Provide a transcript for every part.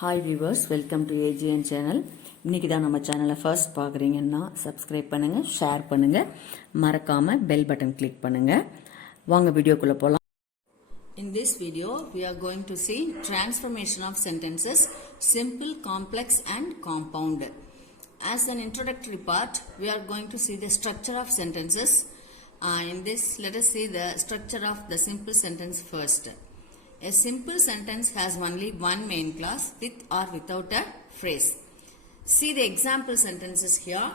Hi viewers, welcome to AGN channel. இன்னைக்கு தான் நம்ம சேனலை ஃபர்ஸ்ட் பார்க்குறீங்கன்னா சப்ஸ்கிரைப் பண்ணுங்க, ஷேர் பண்ணுங்க, மறக்காம பெல் பட்டன் கிளிக் பண்ணுங்க. வாங்க வீடியோக்குள்ள போலாம். In this video, we are going to see transformation of sentences, simple, complex and compound. As an introductory part, we are going to see the structure of sentences. In this, let us see the structure of the simple sentence first. A simple sentence has only one main clause with or without a phrase. See the example sentences here.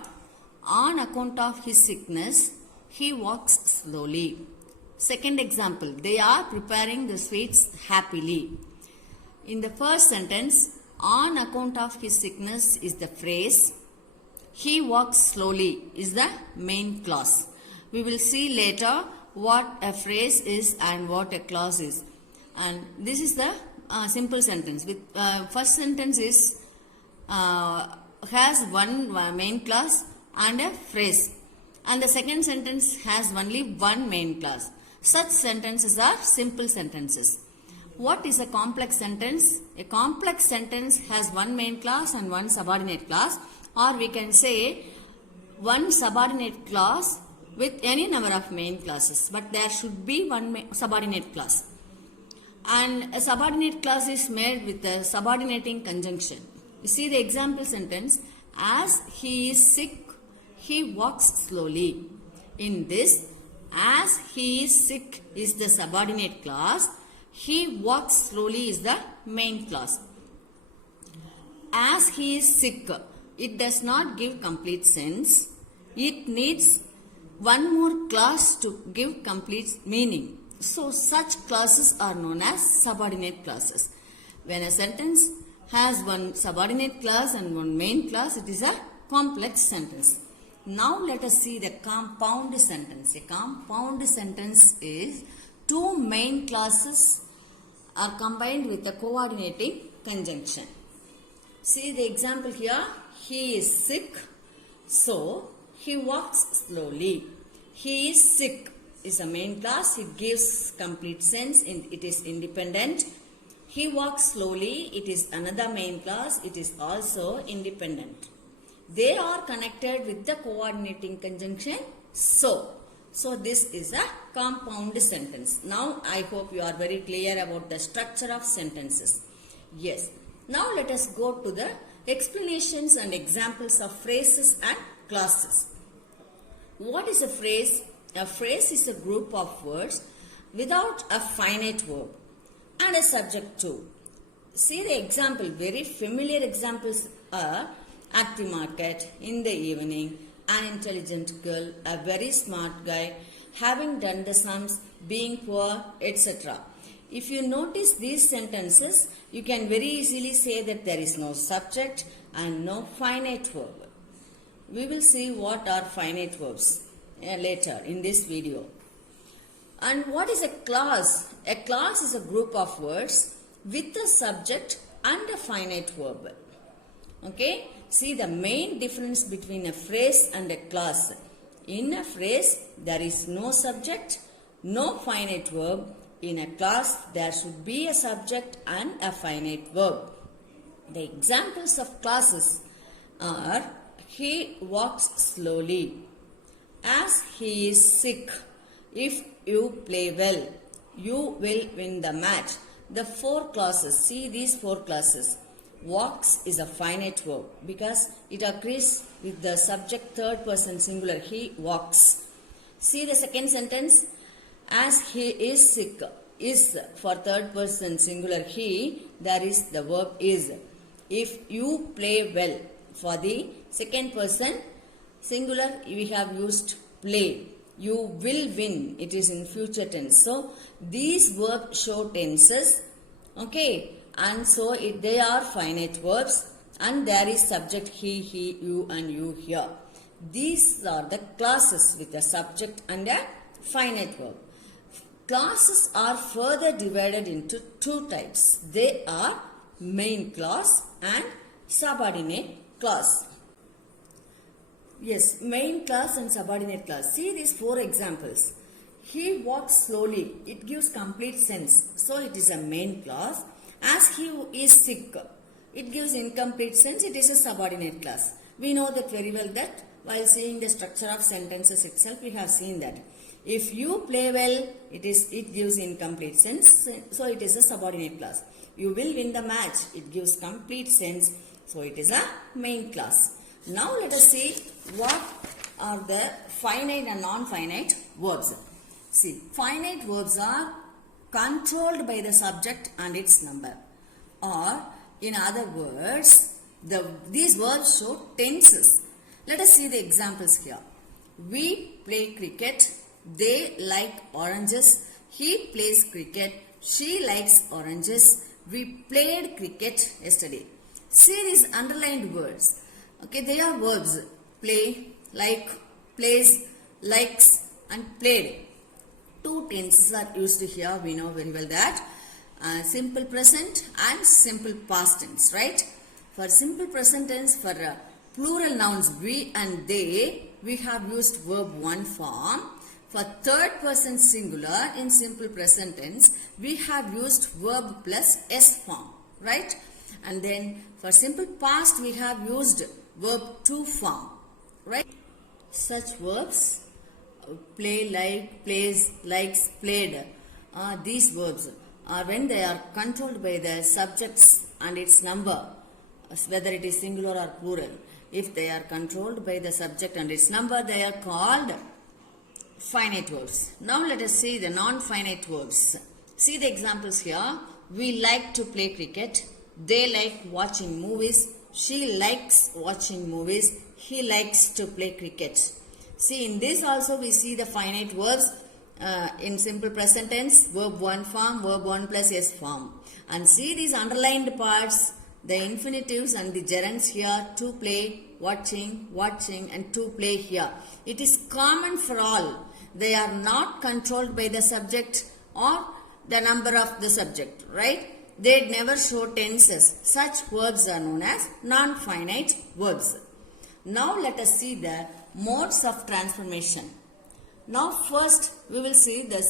On account of his sickness, he walks slowly. Second example, they are preparing the sweets happily. In the first sentence, on account of his sickness is the phrase. He walks slowly is the main clause. We will see later what a phrase is and what a clause is. And this is the simple sentence. With first sentence is has one main clause and a phrase, and the second sentence has only one main clause. Such sentences are simple sentences. What is a complex sentence? A complex sentence has one main clause and one subordinate clause, or we can say one subordinate clause with any number of main clauses, but there should be one subordinate clause. And a subordinate clause is made with a subordinating conjunction. You see the example sentence, as he is sick, he walks slowly. In this, as he is sick is the subordinate clause, he walks slowly is the main clause. As he is sick, it does not give complete sense. It needs one more clause to give complete meaning. So such clauses are known as subordinate clauses. When a sentence has one subordinate clause and one main clause, it is a complex sentence. Now let us see the compound sentence. A compound sentence is two main clauses are combined with a coordinating conjunction. See the example here. He is sick, so he walks slowly. He is sick is a main clause. It gives complete sense. It is independent. He walks slowly. It is another main clause. It is also independent. They are connected with the coordinating conjunction so. So this is a compound sentence. Now I hope you are very clear about the structure of sentences. Yes. Now let us go to the explanations and examples of phrases and clauses. What is a phrase? A phrase is a group of words without a finite verb and a subject too. See the example, very familiar examples are at the market, in the evening, an intelligent girl, a very smart guy, having done the sums, being poor, etc. If you notice these sentences, you can very easily say that there is no subject and no finite verb. We will see what are finite verbs later in this video. And what is a clause? A clause is a group of words with a subject and a finite verb. Okay? See the main difference between a phrase and a clause. In a phrase, there is no subject, no finite verb. In a clause, there should be a subject and a finite verb. The examples of clauses are, he walks slowly. As he is sick, if you play well, you will win the match. The four clauses, see these four clauses. Walks is a finite verb because it occurs with the subject third person singular, he walks. See the second sentence, as he is sick, is for third person singular he, there is the verb is. If you play well, for the second person singular, we have used play. You will win. It is in future tense. So, these verbs show tenses. Okay. And so, they are finite verbs. And there is subject he, you and you here. These are the clauses with a subject and a finite verb. Clauses are further divided into two types. They are main clause and subordinate clause. Yes, main clause and subordinate clause. See these four examples. He walks slowly. It gives complete sense. So it is a main clause. As he is sick, it gives incomplete sense. It is a subordinate clause. We know that very well that while seeing the structure of sentences itself, we have seen that. If you play well, it gives incomplete sense. So it is a subordinate clause. You will win the match. It gives complete sense. So it is a main clause. Now let us see what are the finite and non-finite verbs. See, finite verbs are controlled by the subject and its number. Or in other words, these verbs show tenses. Let us see the examples here. We play cricket. They like oranges. He plays cricket. She likes oranges. We played cricket yesterday. See these underlined words. Okay, they are verbs. Play, like, plays, likes and played. Two tenses are used here. We know very well that. Simple present and simple past tense, right? For simple present tense, for plural nouns we and they, we have used verb 1 form. For third person singular in simple present tense, we have used verb plus s form, right? And then for simple past, we have used verb 2 form, right? Such verbs, play, like, plays, likes, played, these verbs are when they are controlled by the subjects and its number, whether it is singular or plural. If they are controlled by the subject and its number, they are called finite verbs. Now let us see the non-finite verbs. See the examples here. We like to play cricket. They like watching movies. She likes watching movies. He likes to play cricket. See, in this also we see the finite verbs in simple present tense, verb 1 form, verb 1 plus s form. And see these underlined parts, the infinitives and the gerunds here, to play, watching, watching and to play here. It is common for all. They are not controlled by the subject or the number of the subject, right? They never show tenses. Such verbs are known as non-finite verbs. Now let us see the modes of transformation. Now first we will see the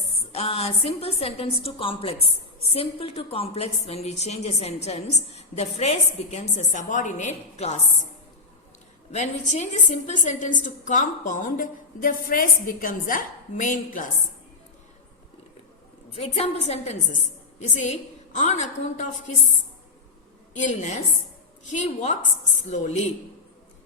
simple sentence to complex. Simple to complex, when we change a sentence, the phrase becomes a subordinate clause. When we change a simple sentence to compound, the phrase becomes a main clause. Example sentences. You see, on account of his illness, he walks slowly.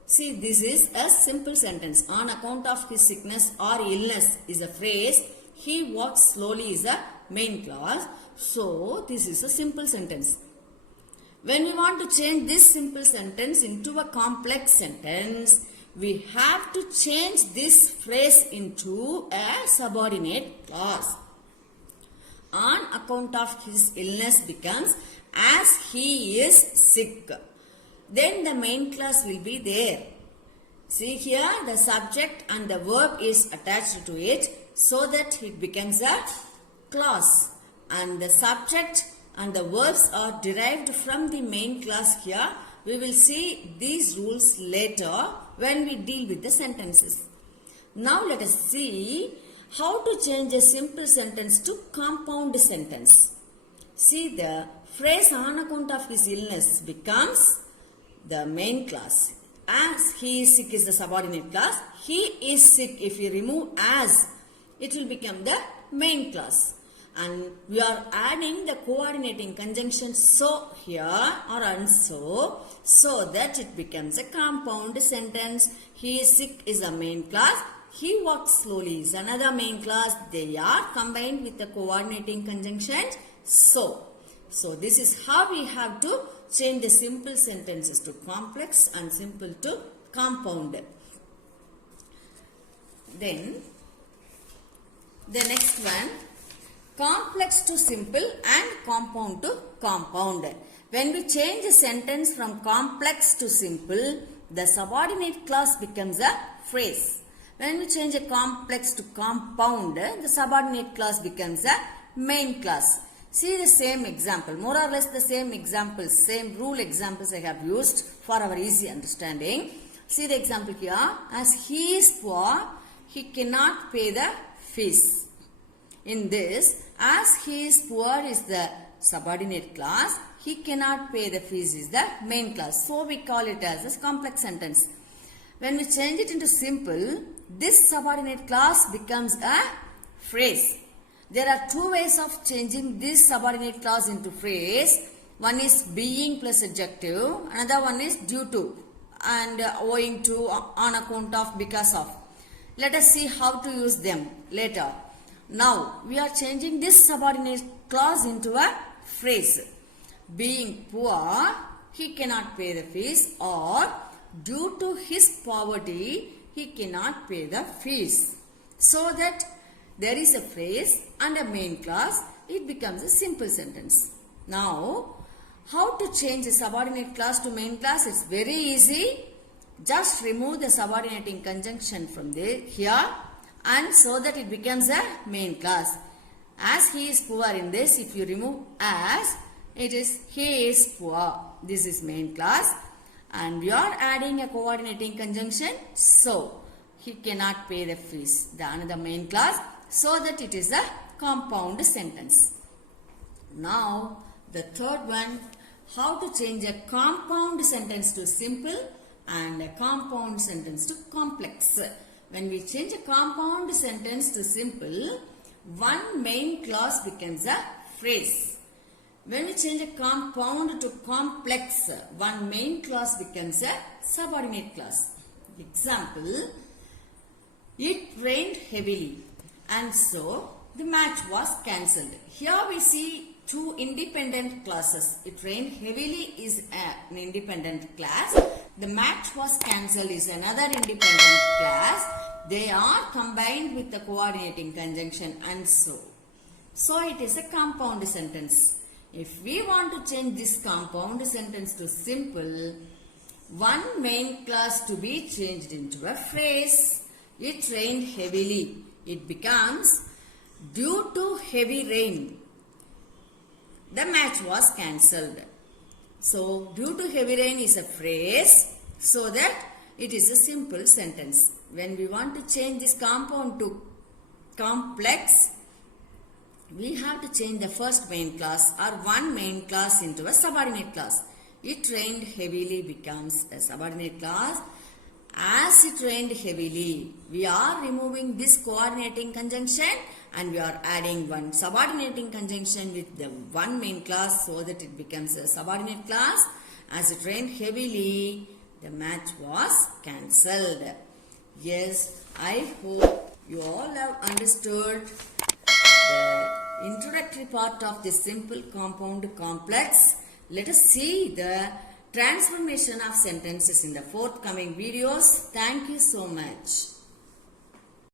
See, this is a simple sentence. On account of his sickness or illness is a phrase. He walks slowly is a main clause. So, this is a simple sentence. When we want to change this simple sentence into a complex sentence, we have to change this phrase into a subordinate clause. On account of his illness becomes as he is sick. Then the main clause will be there. See here, the subject and the verb is attached to it so that it becomes a clause. And the subject and the verbs are derived from the main clause here. We will see these rules later when we deal with the sentences. Now let us see how to change a simple sentence to compound sentence. See, the phrase on account of his illness becomes the main clause. As he is sick is the subordinate clause. He is sick, if we remove as, it will become the main clause. And we are adding the coordinating conjunction so here or and so that it becomes a compound sentence. He is sick is a main clause. He walks slowly is another main clause. They are combined with the coordinating conjunction so. So this is how we have to change the simple sentences to complex and simple to compound. Then the next one, complex to simple and compound to compound. When we change a sentence from complex to simple, the subordinate clause becomes a phrase. When we change a complex to compound, the subordinate clause becomes a main clause. See the same example, more or less the same examples, same rule examples I have used for our easy understanding. See the example here, as he is poor, he cannot pay the fees. In this, as he is poor is the subordinate clause, he cannot pay the fees is the main clause. So we call it as a complex sentence. When we change it into simple, this subordinate clause becomes a phrase. There are two ways of changing this subordinate clause into phrase. One is being plus adjective, another one is due to and owing to, on account of, because of. Let us see how to use them later. Now we are changing this subordinate clause into a phrase. Being poor, he cannot pay the fees, or due to his poverty, he cannot pay the fees. So that there is a phrase and a main clause, it becomes a simple sentence. Now, how to change a subordinate clause to main clause? It's very easy. Just remove the subordinating conjunction from here, and so that it becomes a main clause. As he is poor in this, if you remove as, it is he is poor. This is main clause. And we are adding a coordinating conjunction. So, he cannot pay the fees. The another main clause, so that it is a compound sentence. Now, the third one, how to change a compound sentence to simple and a compound sentence to complex. When we change a compound sentence to simple, one main clause becomes a phrase. When we change a compound to complex, one main clause becomes a subordinate clause. Example, it rained heavily and so the match was cancelled. Here we see two independent clauses. It rained heavily is an independent clause. The match was cancelled is another independent clause. They are combined with the coordinating conjunction and so. So it is a compound sentence. If we want to change this compound sentence to simple, one main clause to be changed into a phrase. It rained heavily. It becomes due to heavy rain, the match was cancelled. So, due to heavy rain is a phrase, so that it is a simple sentence. When we want to change this compound to complex, we have to change the first main clause or one main clause into a subordinate clause. It rained heavily becomes a subordinate clause. As it rained heavily, we are removing this coordinating conjunction and we are adding one subordinating conjunction with the one main clause, so that it becomes a subordinate clause. As it rained heavily, the match was cancelled. Yes, I hope you all have understood the introductory part of this simple compound complex. Let us see the transformation of sentences in the forthcoming videos. Thank you so much.